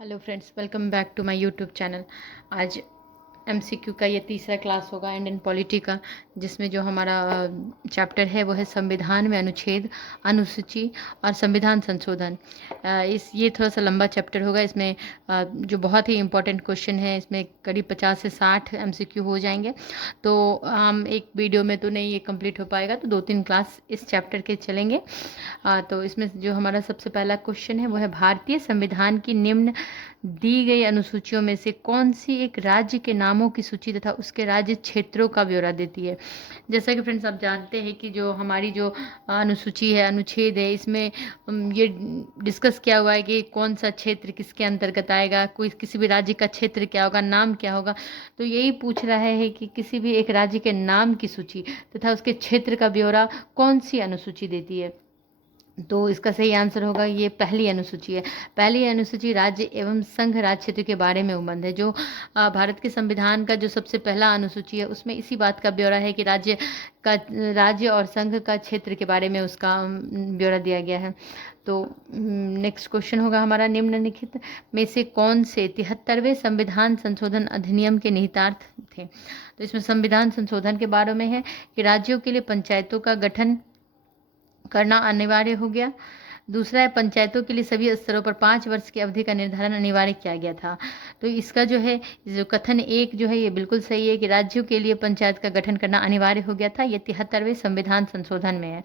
Hello friends, welcome back to my YouTube channel. आज MCQ का ये तीसरा क्लास होगा इंडियन पॉलिटी का, जिसमें जो हमारा चैप्टर है वो है संविधान में अनुच्छेद, अनुसूची और संविधान संशोधन। इस ये थोड़ा सा लंबा चैप्टर होगा। इसमें जो बहुत ही इंपॉर्टेंट क्वेश्चन है, इसमें करीब 50 से 60 एमसीक्यू हो जाएंगे। तो हम एक वीडियो में तो नहीं ये कंप्लीट हो पाएगा, तो 2-3 क्लास इस चैप्टर के चलेंगे। तो इसमें जो हमारा सबसे पहला क्वेश्चन है वो है, भारतीय संविधान की निम्न दी गई अनुसूचियों में से कौन सी एक राज्य के नामों की सूची तथा उसके राज्य क्षेत्रों का ब्यौरा देती है। जैसा कि फ्रेंड्स आप जानते हैं कि जो हमारी जो अनुसूची है, अनुच्छेद है, इसमें ये डिस्कस किया हुआ है कि कौन सा क्षेत्र किसके अंतर्गत आएगा, कोई किसी भी राज्य का क्षेत्र क्या होगा, नाम क्या होगा। तो यही पूछ रहा है कि किसी भी एक राज्य के नाम की सूची तथा उसके क्षेत्र का ब्यौरा कौन सी अनुसूची देती है। तो इसका सही आंसर होगा ये पहली अनुसूची है। पहली अनुसूची राज्य एवं संघ राज्य क्षेत्र के बारे में उबंध है। जो भारत के संविधान का जो सबसे पहला अनुसूची है, उसमें इसी बात का ब्यौरा है कि राज्य और संघ का क्षेत्र के बारे में उसका ब्यौरा दिया गया है। तो नेक्स्ट क्वेश्चन होगा हमारा, निम्नलिखित में से कौन से 73वें संविधान संशोधन अधिनियम के निहितार्थ थे। तो इसमें संविधान संशोधन के बारे में है कि राज्यों के लिए पंचायतों का गठन करना अनिवार्य हो गया। दूसरा है, पंचायतों के लिए सभी स्तरों पर 5 वर्ष की अवधि का निर्धारण अनिवार्य किया गया था। तो इसका जो है, जो कथन एक जो है, ये बिल्कुल सही है कि राज्यों के लिए पंचायत का गठन करना अनिवार्य हो गया था। ये 73वें संविधान संशोधन में है।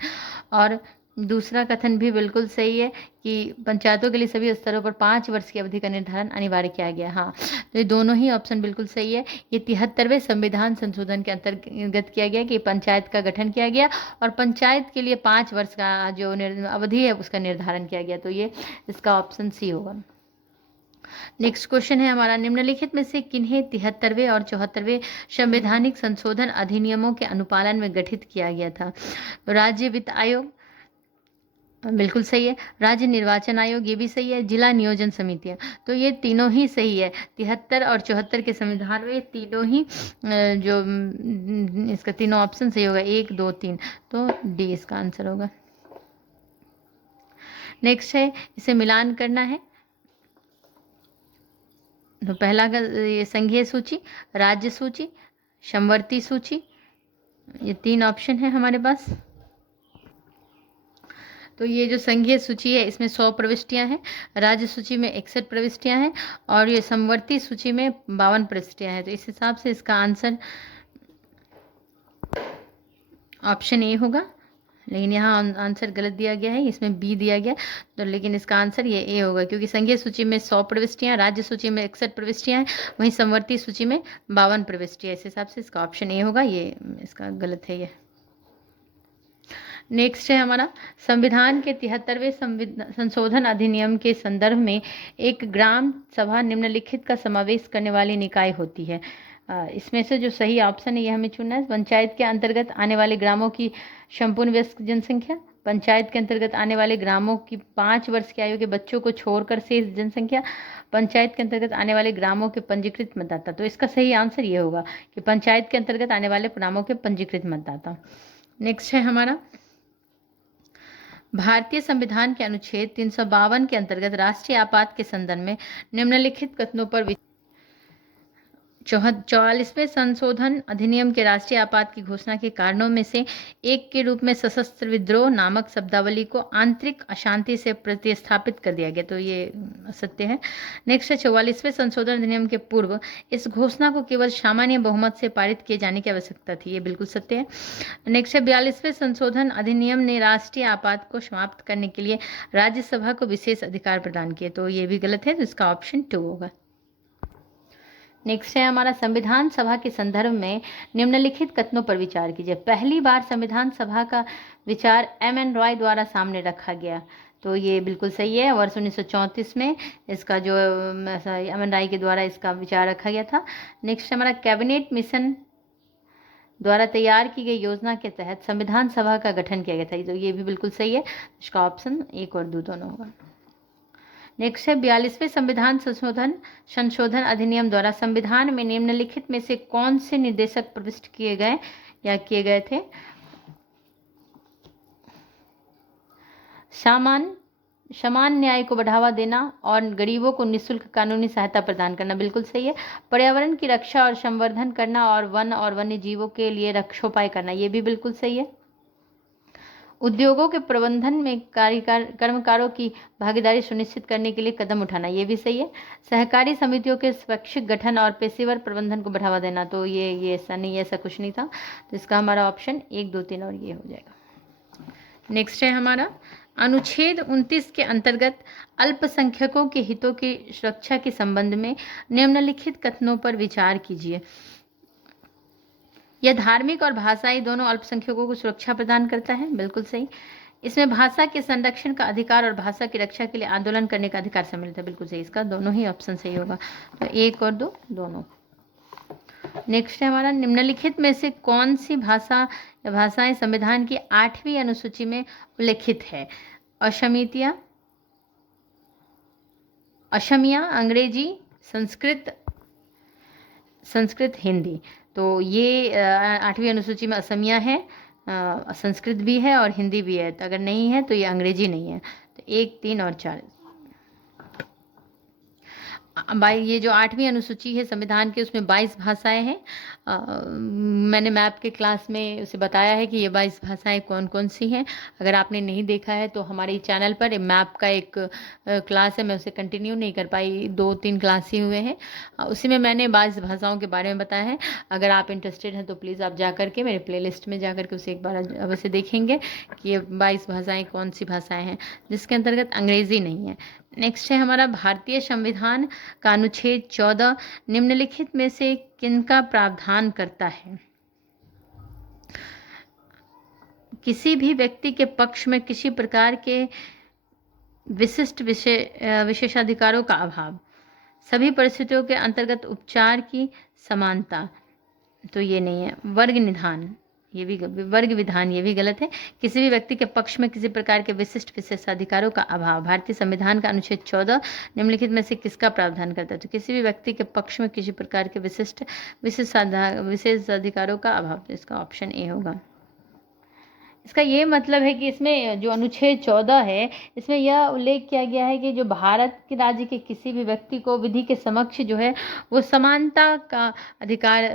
और दूसरा कथन भी बिल्कुल सही है कि पंचायतों के लिए सभी स्तरों पर 5 वर्ष की अवधि का निर्धारण अनिवार्य किया गया। हाँ, तो ये दोनों ही ऑप्शन बिल्कुल सही है। ये 73वें संविधान संशोधन के अंतर्गत किया गया कि पंचायत का गठन किया गया और पंचायत के लिए 5 वर्ष का जो अवधि है उसका निर्धारण किया गया। तो ये इसका ऑप्शन सी होगा। नेक्स्ट क्वेश्चन है हमारा, निम्नलिखित में से किन्हें 73वें और 74वें संवैधानिक संशोधन अधिनियमों के अनुपालन में गठित किया गया था। तो राज्य वित्त आयोग बिल्कुल सही है। राज्य निर्वाचन आयोग ये भी सही है। जिला नियोजन समितियां, तो ये तीनों ही सही है। 73 और 74 के संविधान में तीनों ही जो इसका तीनों ऑप्शन सही होगा, 1, 2, 3। तो डी इसका आंसर होगा। नेक्स्ट है, इसे मिलान करना है। तो पहला का ये संघीय सूची, राज्य सूची, समवर्ती सूची, ये 3 ऑप्शन है हमारे पास। तो ये जो संघीय सूची है, इसमें 100 प्रविष्टियां हैं, राज्य सूची में 61 प्रविष्टियां हैं और ये समवर्ती सूची में 52 प्रविष्टियां हैं। तो इस हिसाब से इसका आंसर ऑप्शन ए होगा। लेकिन यहाँ आंसर गलत दिया गया है, इसमें बी दिया गया। तो लेकिन इसका आंसर ये ए होगा, क्योंकि संघीय सूची में 100 प्रविष्टियां, राज्य सूची में 61 प्रविष्टियां हैं, वहीं समवर्ती सूची में 52 प्रविष्टियां। इस हिसाब से इसका ऑप्शन ए होगा। ये इसका गलत है ये। नेक्स्ट है हमारा, संविधान के 73वें संशोधन अधिनियम के संदर्भ में एक ग्राम सभा निम्नलिखित का समावेश करने वाली निकाय होती है। इसमें से जो सही ऑप्शन है ये हमें चुनना है। पंचायत के अंतर्गत आने वाले ग्रामों की संपूर्ण वयस्क जनसंख्या, पंचायत के अंतर्गत आने वाले ग्रामों की 5 वर्ष की आयु के बच्चों को छोड़कर शेष जनसंख्या, पंचायत के अंतर्गत आने वाले ग्रामों के पंजीकृत मतदाता। तो इसका सही आंसर ये होगा कि पंचायत के अंतर्गत आने वाले ग्रामों के पंजीकृत मतदाता। नेक्स्ट है हमारा, भारतीय संविधान के अनुच्छेद 352 के अंतर्गत राष्ट्रीय आपात के संदर्भ में निम्नलिखित कथनों पर 44वें संशोधन अधिनियम के राष्ट्रीय आपात की घोषणा के कारणों में से एक के रूप में सशस्त्र विद्रोह नामक शब्दावली को आंतरिक अशांति से प्रतिस्थापित कर दिया गया। तो ये सत्य है। नेक्स्ट है, 44वें संशोधन अधिनियम के पूर्व इस घोषणा को केवल सामान्य बहुमत से पारित किए जाने की आवश्यकता थी। ये बिल्कुल सत्य है। नेक्स्ट है, 42वें संशोधन अधिनियम ने राष्ट्रीय आपात को समाप्त करने के लिए राज्यसभा को विशेष अधिकार प्रदान किए। तो ये भी गलत है। तो इसका ऑप्शन 2 होगा। नेक्स्ट है हमारा, संविधान सभा के संदर्भ में निम्नलिखित कथनों पर विचार कीजिए। पहली बार संविधान सभा का विचार M.N. रॉय द्वारा सामने रखा गया। तो ये बिल्कुल सही है। वर्ष 1934 में इसका जो M.N. रॉय के द्वारा इसका विचार रखा गया था। नेक्स्ट हमारा, कैबिनेट मिशन द्वारा तैयार की गई योजना के तहत संविधान सभा का गठन किया गया था। तो ये भी बिल्कुल सही है। इसका ऑप्शन 1 और 2 दोनों होगा। नेक्स्ट है, 42वें संविधान संशोधन अधिनियम द्वारा संविधान में निम्नलिखित में से कौन से निर्देशक प्रविष्ट किए गए थे। सामान्य समान न्याय को बढ़ावा देना और गरीबों को निःशुल्क कानूनी सहायता प्रदान करना, बिल्कुल सही है। पर्यावरण की रक्षा और संवर्धन करना और वन्य जीवों के लिए रक्षोपाय करना, ये भी बिल्कुल सही है। उद्योगों के प्रबंधन में कर्मकारों की भागीदारी सुनिश्चित करने के लिए कदम उठाना, ये भी सही है। सहकारी समितियों के स्वैच्छिक गठन और पेशेवर प्रबंधन को बढ़ावा देना, तो ये ऐसा नहीं, ऐसा कुछ नहीं था। तो इसका हमारा ऑप्शन 1, 2, 3 और ये हो जाएगा। नेक्स्ट है हमारा अनुच्छेद 29 के अंतर्गत अल्पसंख्यकों के हितों की सुरक्षा के संबंध में निम्नलिखित कथनों पर विचार कीजिए। यह धार्मिक और भाषाई दोनों अल्पसंख्यकों को सुरक्षा प्रदान करता है, बिल्कुल सही। इसमें भाषा के संरक्षण का अधिकार और भाषा की रक्षा के लिए आंदोलन करने का अधिकार सम्मिलित है, बिल्कुल सही। इसका दोनों ही ऑप्शन सही होगा, तो 1 और 2 दोनों। नेक्स्ट है हमारा निम्नलिखित में से कौन सी भाषाएं संविधान की 8वीं अनुसूची में उल्लेखित है? असमिया, अंग्रेजी, संस्कृत, हिंदी। तो ये 8वीं अनुसूची में असमिया है, संस्कृत भी है और हिंदी भी है। तो अगर नहीं है तो ये अंग्रेजी नहीं है। तो 1, 3 और 4। ये जो 8वीं अनुसूची है संविधान की, उसमें 22 भाषाएं हैं। मैंने मैप के क्लास में उसे बताया है कि ये 22 भाषाएं कौन कौन सी हैं। अगर आपने नहीं देखा है तो हमारे चैनल पर मैप का एक क्लास है, मैं उसे कंटिन्यू नहीं कर पाई, 2-3 क्लास ही हुए हैं। उसी में मैंने 22 भाषाओं के बारे में बताया है। अगर आप इंटरेस्टेड हैं तो प्लीज़ आप जा करके मेरे प्लेलिस्ट में जा करके उसे एक बार अवश्य देखेंगे कि ये 22 भाषाएँ कौन सी भाषाएँ हैं, जिसके अंतर्गत अंग्रेज़ी नहीं है। नेक्स्ट है हमारा भारतीय संविधान का अनुच्छेद 14 निम्नलिखित में से किनका प्रावधान करता है? किसी भी व्यक्ति के पक्ष में किसी प्रकार के विशिष्ट विशेषाधिकारों का अभाव, सभी परिस्थितियों के अंतर्गत उपचार की समानता, तो ये नहीं है। वर्ग विधान ये भी गलत है। किसी भी व्यक्ति के पक्ष में किसी प्रकार के विशिष्ट विशेषाधिकारों का अभाव, भारतीय संविधान का अनुच्छेद 14 निम्नलिखित में से किसका प्रावधान करता है? तो किसी भी व्यक्ति के पक्ष में किसी प्रकार के विशेषाधिकारों का अभाव, तो इसका ऑप्शन ए होगा। इसका ये मतलब है कि इसमें जो अनुच्छेद 14 है, इसमें यह उल्लेख किया गया है कि जो भारत के राज्य के किसी भी व्यक्ति को विधि के समक्ष जो है वो समानता का अधिकार,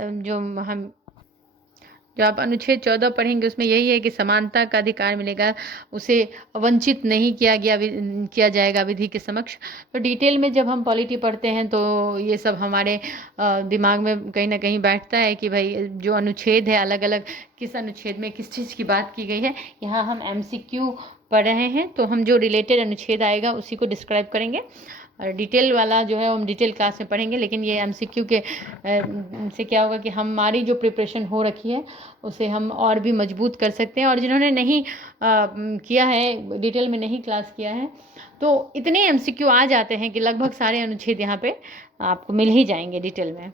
जो आप अनुच्छेद 14 पढ़ेंगे उसमें यही है कि समानता का अधिकार मिलेगा, उसे वंचित नहीं किया जाएगा विधि के समक्ष। तो डिटेल में जब हम पॉलिटी पढ़ते हैं तो ये सब हमारे दिमाग में कहीं ना कहीं बैठता है कि भाई जो अनुच्छेद है अलग अलग किस अनुच्छेद में किस चीज़ की बात की गई है। यहाँ हम MCQ पढ़ रहे हैं तो हम जो रिलेटेड अनुच्छेद आएगा उसी को डिस्क्राइब करेंगे, और डिटेल वाला जो है हम डिटेल क्लास में पढ़ेंगे। लेकिन ये MCQ के से क्या होगा कि हमारी जो प्रिपरेशन हो रखी है उसे हम और भी मजबूत कर सकते हैं। और जिन्होंने नहीं किया है, डिटेल में नहीं क्लास किया है, तो इतने MCQ आ जाते हैं कि लगभग सारे अनुच्छेद यहाँ पे आपको मिल ही जाएंगे डिटेल में।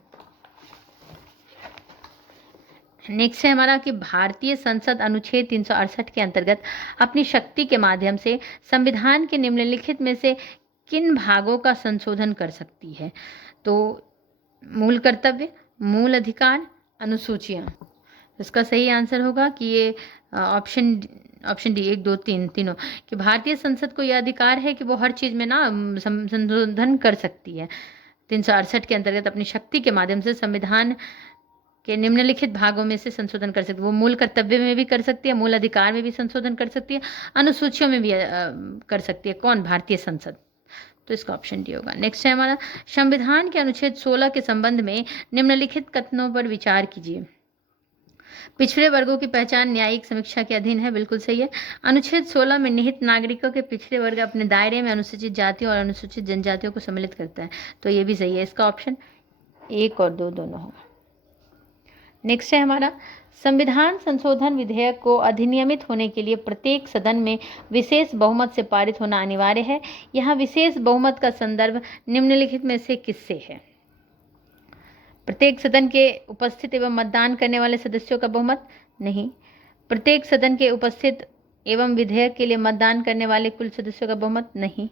नेक्स्ट है हमारा कि भारतीय संसद अनुच्छेद 368 के अंतर्गत अपनी शक्ति के माध्यम से संविधान के निम्नलिखित में से किन भागों का संशोधन कर सकती है? तो मूल कर्तव्य, मूल अधिकार, अनुसूचियाँ। इसका सही आंसर होगा कि ये ऑप्शन डी 1, 2, 3 तीनों, कि भारतीय संसद को यह अधिकार है कि वो हर चीज़ में ना संशोधन कर सकती है। 368 के अंतर्गत अपनी शक्ति के माध्यम से संविधान के निम्नलिखित भागों में से संशोधन कर सकती है। वो मूल कर्तव्य में भी कर सकती है, मूल अधिकार में भी संशोधन कर सकती है, अनुसूचियों में भी कर सकती है। कौन? भारतीय संसद। तो इसका ऑप्शन डी होगा। नेक्स्ट है हमारा संविधान के अनुच्छेद 16 के संबंध में निम्नलिखित कथनों पर विचार कीजिए। पिछड़े वर्गों की पहचान न्यायिक समीक्षा के अधीन है, बिल्कुल सही है। अनुच्छेद 16 में निहित नागरिकों के पिछड़े वर्ग अपने दायरे में अनुसूचित जातियों और अनुसूचित जनजातियों को सम्मिलित करता है, तो ये भी सही है। इसका ऑप्शन 1 और 2 दोनों होगा। नेक्स्ट है हमारा संविधान संशोधन विधेयक को अधिनियमित होने के लिए प्रत्येक सदन में विशेष बहुमत से पारित होना अनिवार्य है। यहाँ विशेष बहुमत का संदर्भ निम्नलिखित में से किससे है? प्रत्येक सदन के उपस्थित एवं मतदान करने वाले सदस्यों का बहुमत? नहीं। प्रत्येक सदन के उपस्थित एवं विधेयक के लिए मतदान करने वाले कुल सदस्यों का बहुमत? नहीं।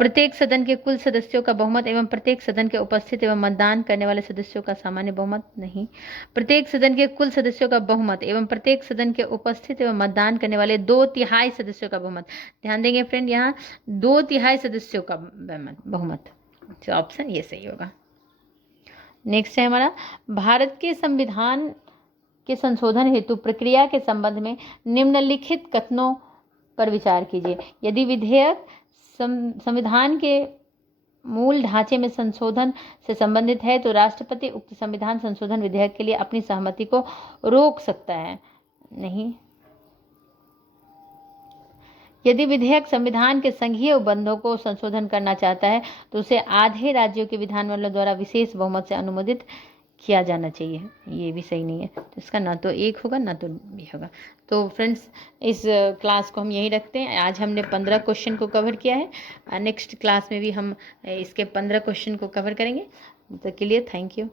प्रत्येक सदन के कुल सदस्यों का बहुमत एवं प्रत्येक सदन के उपस्थित एवं मतदान करने वाले सदस्यों का सामान्य बहुमत नहीं। प्रत्येक सदन के कुल सदस्यों का बहुमत एवं प्रत्येक सदन के उपस्थित एवं मतदान करने वाले 2/3 सदस्यों का बहुमत। ध्यान देंगे फ्रेंड, यहाँ 2/3 सदस्यों का बहुमत। ऑप्शन ये सही होगा। नेक्स्ट है हमारा, भारत के संविधान के संशोधन हेतु प्रक्रिया के संबंध में निम्नलिखित कथनों पर विचार कीजिए। यदि विधेयक संविधान के मूल ढांचे में संशोधन से संबंधित है तो राष्ट्रपति उक्त संविधान संशोधन विधेयक के लिए अपनी सहमति को रोक सकता है। नहीं। यदि विधेयक संविधान के संघीय उपबंधों को संशोधन करना चाहता है तो उसे आधे राज्यों के विधानमंडलों द्वारा विशेष बहुमत से अनुमोदित किया जाना चाहिए। ये भी सही नहीं है, तो इसका ना तो 1 होगा ना तो बी होगा। तो फ्रेंड्स, इस क्लास को हम यहीं रखते हैं। आज हमने 15 क्वेश्चन को कवर किया है। नेक्स्ट क्लास में भी हम इसके 15 क्वेश्चन को कवर करेंगे। तब तक के लिए थैंक यू।